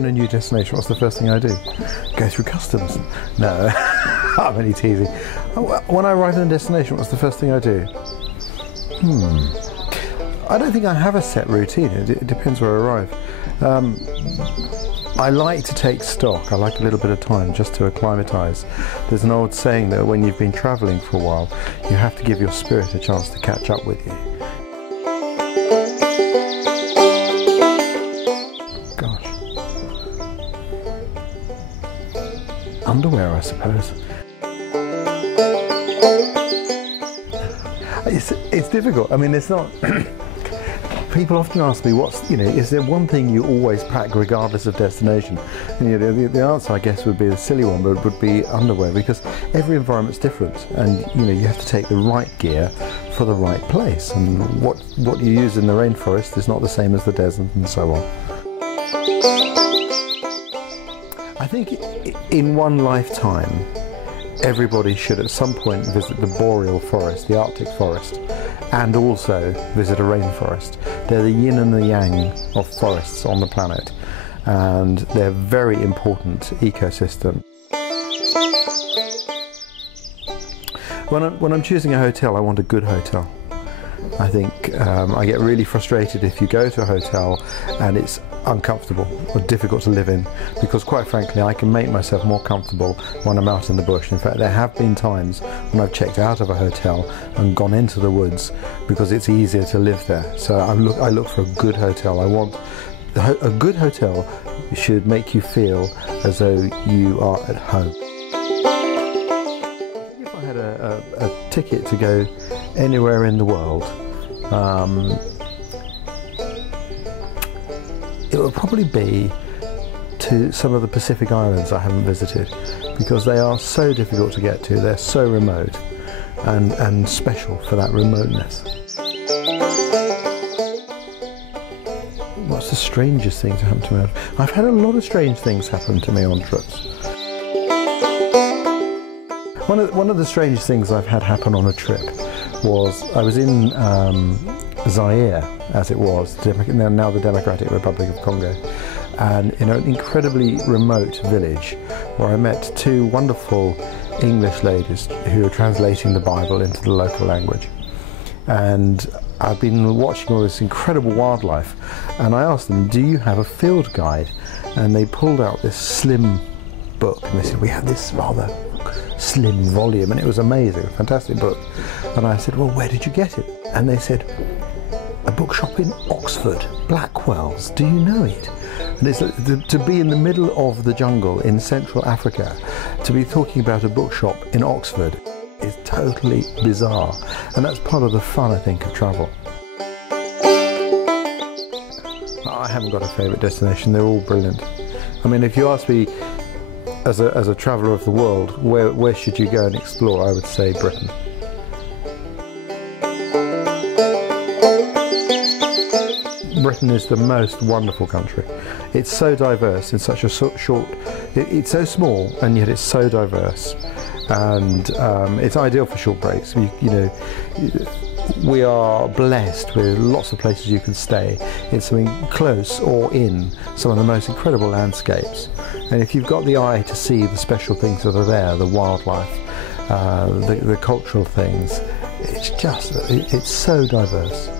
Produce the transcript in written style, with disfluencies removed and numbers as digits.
in a new destination, what's the first thing I do? Go through customs. No, I'm only teasing. When I arrive in a destination, what's the first thing I do? I don't think I have a set routine. It depends where I arrive. I like to take stock. I like a little bit of time just to acclimatise. There's an old saying that when you've been travelling for a while, you have to give your spirit a chance to catch up with you. Gosh. Underwear, I suppose. It's difficult. I mean, it's not... People often ask me, is there one thing you always pack regardless of destination? And the answer, I guess, would be the silly one, but would be underwear, because every environment's different, and you have to take the right gear for the right place. And what you use in the rainforest is not the same as the desert, and so on. I think in one lifetime, everybody should at some point visit the boreal forest, the Arctic forest, and also visit a rainforest. They're the yin and the yang of forests on the planet, and they're very important ecosystem. When I'm choosing a hotel, I want a good hotel. I think I get really frustrated if you go to a hotel and it's uncomfortable or difficult to live in, because quite frankly I can make myself more comfortable when I'm out in the bush. In fact, there have been times when I've checked out of a hotel and gone into the woods because it's easier to live there. So I look for a good hotel. I want a good hotel should make you feel as though you are at home. If I had a ticket to go anywhere in the world, it would probably be to some of the Pacific Islands I haven't visited, because they are so difficult to get to. They're so remote and special for that remoteness. What's the strangest thing to happen to me? I've had a lot of strange things happen to me on trips. One of the strangest things I've had happen on a trip was I was in Zaire, as it was, now the Democratic Republic of Congo, and in an incredibly remote village where I met two wonderful English ladies who were translating the Bible into the local language. And I've been watching all this incredible wildlife, and I asked them, do you have a field guide? And they pulled out this slim book, and they said, we have this rather slim volume, and it was amazing, a fantastic book. And I said, well, where did you get it? And they said, a bookshop in Oxford, Blackwell's, do you know it? And it's to be in the middle of the jungle in Central Africa, to be talking about a bookshop in Oxford is totally bizarre. And that's part of the fun, I think, of travel. I haven't got a favourite destination, they're all brilliant. I mean, if you ask me, as a traveller of the world, where should you go and explore, I would say Britain. Britain is the most wonderful country. It's so diverse in such a it's so small, and yet it's so diverse, and it's ideal for short breaks. We are blessed with lots of places you can stay in something close or in some of the most incredible landscapes. And if you've got the eye to see the special things that are there, the wildlife, the cultural things, it's so diverse.